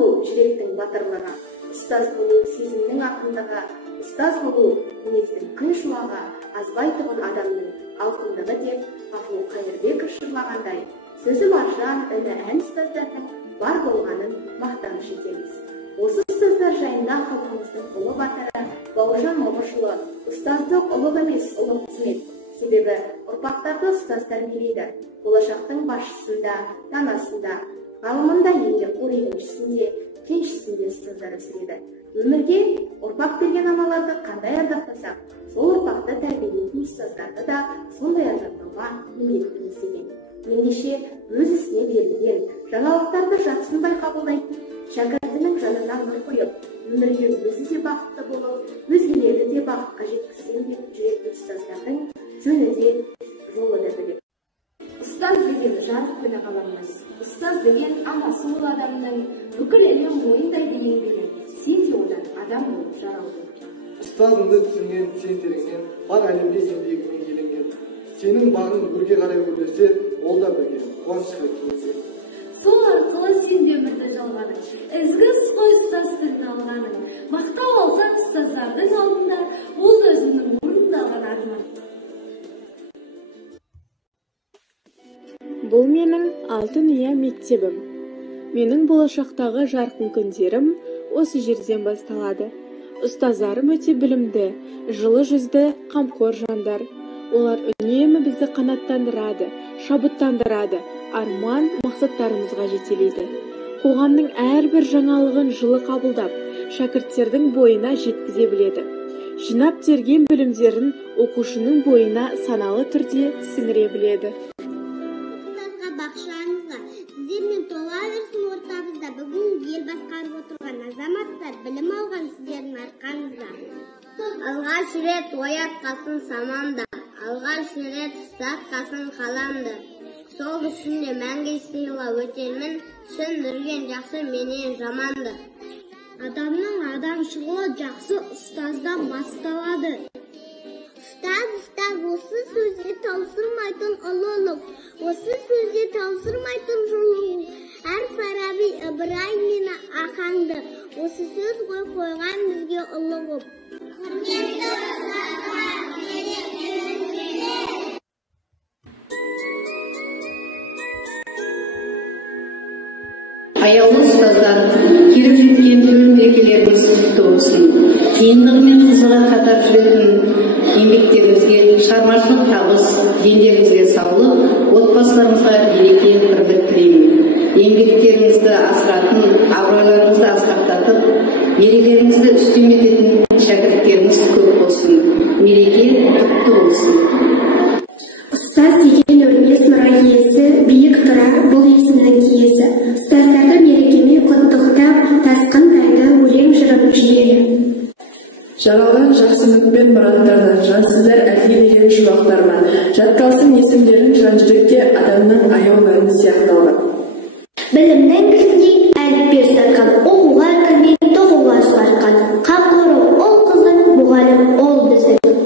болу жүректің батырлығы, ұстаз болу сезімнің ақындығы, ұстаз болу мінездің күн шуағы, азбайтұғын адамның алқындығы деп Ғафу Қайырбеков жырлағандай, сөзі маржан, үні ән ұстаздардың бар болғанын мақтаныш етеміз. Осы ұстаздар жайында халқымыздың ұлы батыры Бауыржан Момышұлы ұстаздық ұлық емес, ұлық қызмет. Себебі ұрпақтарды ұстаз тәрбиелейді. Болашақтың басшысында, данасында, ғалымында еңбекқор егіншісінде, кеншісінде ұстаздар өсіреді. Өмірге ұрпақ берген аналарды қандай ардақтасақ, сол ұрпақты тәрбиелейтін ұстаздарды да сондай ардақтауға міндеттіміз деген. Ендеше өз ісіне берілген, жаңалықтарды жатсынбай қабылдайтын, шәкіртінің жанына нұр қойып, өмірге өзі де бақытты болып, өзгелерді де бақытқа жеткізсем деп жүретін ұстаздардың жөні де жолы да бөлек. Ұстаз деген жарық күні қаламыз. Ұстаз деген анасы ол адамның бүкіл әлем мойындайды еңбегін. Сен де одан адам болып жаралдың. Ұстазыңды түсінген, сен тереңнен, бар әлемге еңбегімен еленген. Сенің бағың өрге қарай өрлесе, ол да бірге қуанышқа кенелсін. Сол арқылы сен де өмірді жалғадың. Ізгі іс қой ұстаздың алғаның. Мақтау алсаң ұстаздардың алдында, ол өзіңнің орындалған арман. Бұл менің алтын ұя мектебім. Менің болашақтағы жарқын күндерім осы жерден басталады. Ұстаздарым өте білімді, жылы жүзді, қамқор жандар. Олар үнемі бізді қанаттандырады, шабыттандырады, арман мақсаттарымызға жетелейді. Қоғамның әрбір жаңалығын жылы қабылдап, шәкірттердің бойына жеткізе біледі. Жинап терген білімдерін оқушының бойына саналы түрде сіңіре біледі. Ұстазға бақшаңызға, сіздермен тола берсін ортамызда. Бүгін ел басқарып отырған азаматтар білім алған сіздердің арқаңызда. Алғаш рет оятқасын саманды, алғаш рет ұстатқасын қаламды. Сол үшін де мәңгі сыйла өтермін, түсіндірген жақсы менен жаманды. Адамның адамшылығы жақсы ұстаздан басталады. Ұстаз, осы сөзде таусырмайтын ұлылық, осы сөзде таусырмайтын жылулық. Әр Фараби, Ибрай мені ақаңды, осы сөз ғой қойған бізге ұлығып. Аяулы ұстаздар, келіп жеткен төл мерекелеріңіз құтты болсын. Қиындығы мен қызыға қатар жүретін еңбектеріңізге шығармашылық табыс, дендеріңізге саулық, отбасыларыңызға береке, бірлік тілеймін. Еңбектеріңізді асыратын, абыройларыңызды асқақтатып, мерекелеріңізді үстем ететін шәкірттеріңіз көп болсын. Мереке құтты болсын. Ұстаз деген өрнес мұра иесі, биік тұрар бұл есімнің киесі. Ұстаздарды мерекеме құттықтап, тасқындайды өлең жырым жүйелі. Жаралған жақсылықпен мұраттардан, жансыздар әлдилеген шуақтарынан, жатталсын есімдерін жан жүректе адамның аяуларын сияқталған. Білімнің кілтінен әліппе ұстатқан, оқуға кірмей тоқуға ұстатқан, қамқоры ол қыздың, мұғалім ол біздің.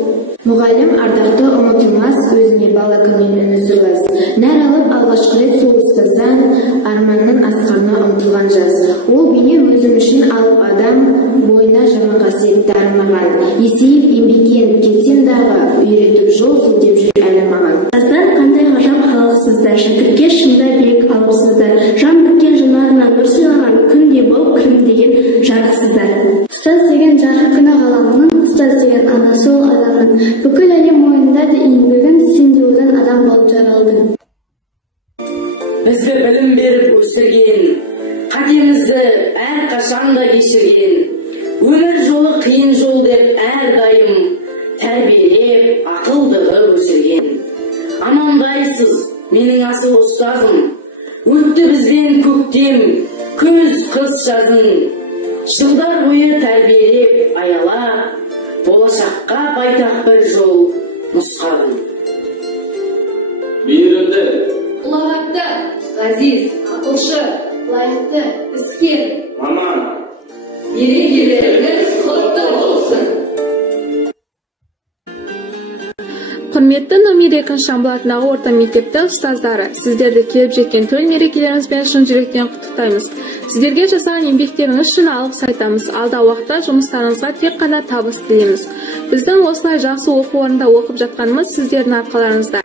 Мұғалім ардақты ұмытылмас, өзіне бала күннен үні сыйлас. Нәр алып алғашқы рет сол ұстаздан, арманның асқарына ұмтылған жас. Ол бейне өзім үшін алып адам, бойына жаман қасиетті армаған. Есейіп еңбеккен кетсем дағы, үйретіп жол сілтеп жүр әлі маған. Ұстаздар қандай ғажап халықсыздар, шәкіртке шындай биік алыпсыздар. Жан біткен жанарына нұр сыйлаған, күнде болып кірімдеген жарықсыздар. Ұстаз деген жарық күні ғаламның, ұстаз деген анасы ол адамның. Бүкіл әлем мойындайды еңбегін, сен де одан адам болып жаралдың. Бізге білім беріп өсірген, қатемізді әрқашанда кешірген, өмір жолы қиын жол деп әрдайым тәрбиелеп, ақылдығы өсірген. Амандайсыз, менің асыл ұстазым, өтті бізден көктем, күз, қыс, жазын. Жылдар бойы тәрбиелеп, аялап, болашаққа байтақ бір жол нұсқадым. Мейірімді, ұлағатты, ғазиз, ақылшы, лайықты, іскер, маман, мерекелеріңіз құтты болсын. Құрметті номер 2 Шамбыл атындағы орта мектепті ұстаздары, сіздерді келіп жеткен төл мерекелеріңізбен шын жүректен құттықтаймыз. Сіздерге жасаған еңбектеріңіз үшін алғыс айтамыз. Алдағы уақытта жұмыстарыңызға тек қана табыс тілейміз. Біздің осылай жақсы оқу орнында оқып жатқанымыз сіздердің арқаларыңызда.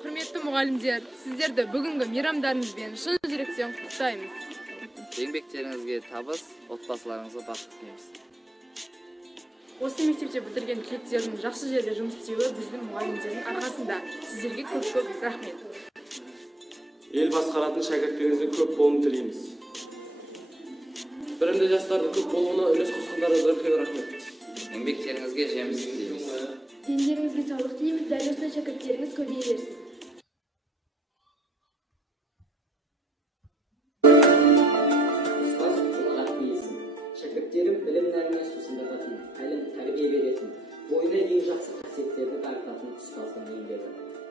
Құрметті мұғалімдер, сіздерді бүгінгі мейрамдарыңызбен шын жүректен құттықтаймыз. Еңбектеріңізге табыс, отбасыларыңызға бақыт тілейміз. Осы мектепте бітірген түлектердің жақсы жерде жұмыс істеуі біздің мұғалімдердің арқасында. Сіздерге көп-көп рахмет. Ел басқаратын шәкірттеріңізге көп болуын тілейміз. Білімді жастардың көп болуына үлес қосқандарыңызға үлкен рахмет. Еңбектеріңізге жеміс тілейміз. Дендеріңізге саулық тілейміз, дәл осылай шәкірттеріңіз көбейе берсін. Шәкірттерім білім нәріне сусындыратын, әлім тәрбие беретін, бойына ең жақсы қасиеттерді дарытатын ұстаздың еңбегі.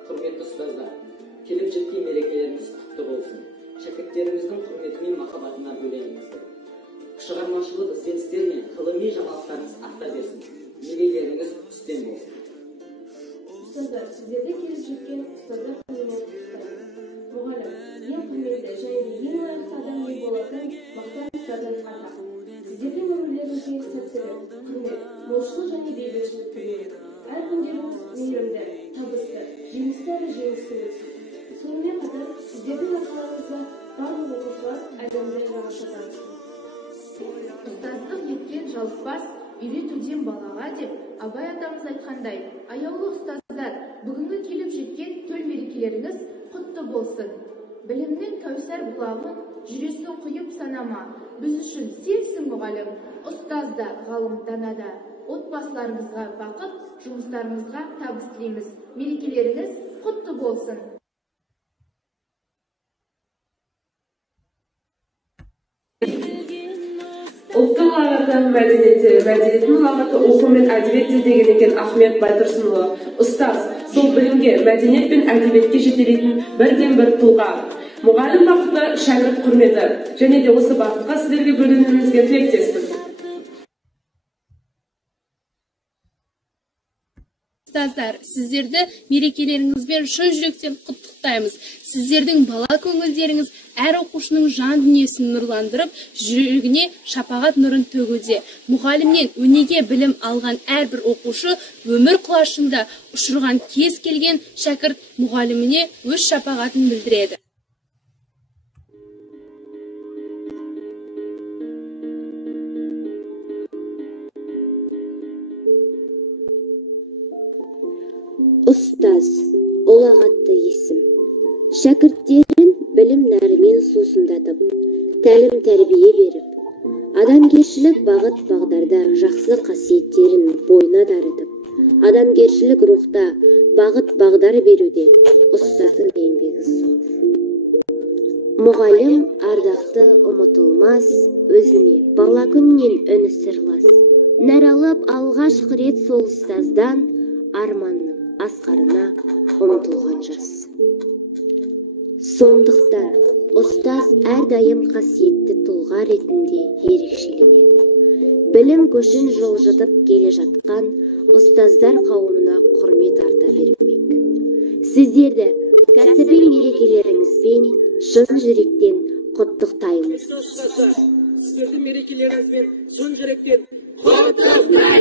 Құрметті ұстаздар, келіп жеткен мерекелеріңіз құтты болсын. Шәкірттеріміздің құрметі мен махаббатына бөленіңіздер. Шығармашылық ізденістер мен ғылыми жаңалықтарыңыз арта берсін. Мерейлеріңіз үстем болсын. Ұстаздар, сіздерді келіп жеткен ұстаздар күнімен құттықтаймын. Мұғалім, ең құрметті және ең лайықты адам не болатын мақтан ұстаздар атақ. Сіздердің өмірлеріңізге сәттілік, құрмет, молшылық және бейбітшілік тілеймін. Әр күндеріңіз мейірімді, табысты, жемісті әрі жемісті өтсін. Сонымен қатар сіздердің арқаларыңызда барлық оқушылар әлемді жаңашатады. Ұстаздық еткен жалықпас, үйретуден балаға деп Абай атамыз айтқандай, аяулы ұстаздар, бүгінгі келіп жеткен төл мерекелеріңіз құтты болсын. Білімнің кәусар бұлағын жүресің құйып санама. Біз үшін сенсің мұғалім, ұстазда, ғалым данада. Отбасыларыңызға бақыт, жұмыстарыңызға табыс тілейміз. Мерекелеріңіз құтты болсын. Ұлттың ұлағаты мәдениеттің ұлағаты оқу мен әдебиетте деген екен Ахмет Байтұрсынұлы. Ұстаз, сол білімге, мәдениет пен әдебиетке жетелейтін бірден бір тұлға. Мұғалім бақыты, шәкірт құрметі. Және де осы бақытқа сіздерге бөлінуіңізге тілектеспін. Ұстаздар, сіздерді мерекелеріңізбен шын жүректен құттықтаймыз. Сіздердің бала көңілдеріңіз әр оқушының жан дүниесін нұрландырып, жүрегіне шапағат нұрын төгуде. Мұғалімнен өнеге білім алған әрбір оқушы өмір құлашында ұшырған кез келген шәкірт мұғаліміне өз шапағатын білдіреді. Ұстаз, ұлағатты есім. Шәкірттерін білім нәрімен сусындатып, тәлім тәрбие беріп, адамгершілік бағыт бағдарда жақсы қасиеттерін бойына дарытып, адамгершілік рухта бағыт бағдар беруде ұстаздың еңбегі зор. Мұғалім ардақты ұмытылмас, өзіне бала күннен үні сырлас. Нәр алып алғашқы рет сол ұстаздан арманның асқарына ұмтылған жас. Сондықтан ұстаз әрдайым қасиетті тұлға ретінде ерекшеленеді. Білім көшін жылжытып келе жатқан ұстаздар қауымына құрмет арта бермек. Сіздерді кәсіби мерекелеріңізбен шын жүректен құттықтаймыз. Сіздерді мерекелеріңізбен шын жүректен құттықтаймыз.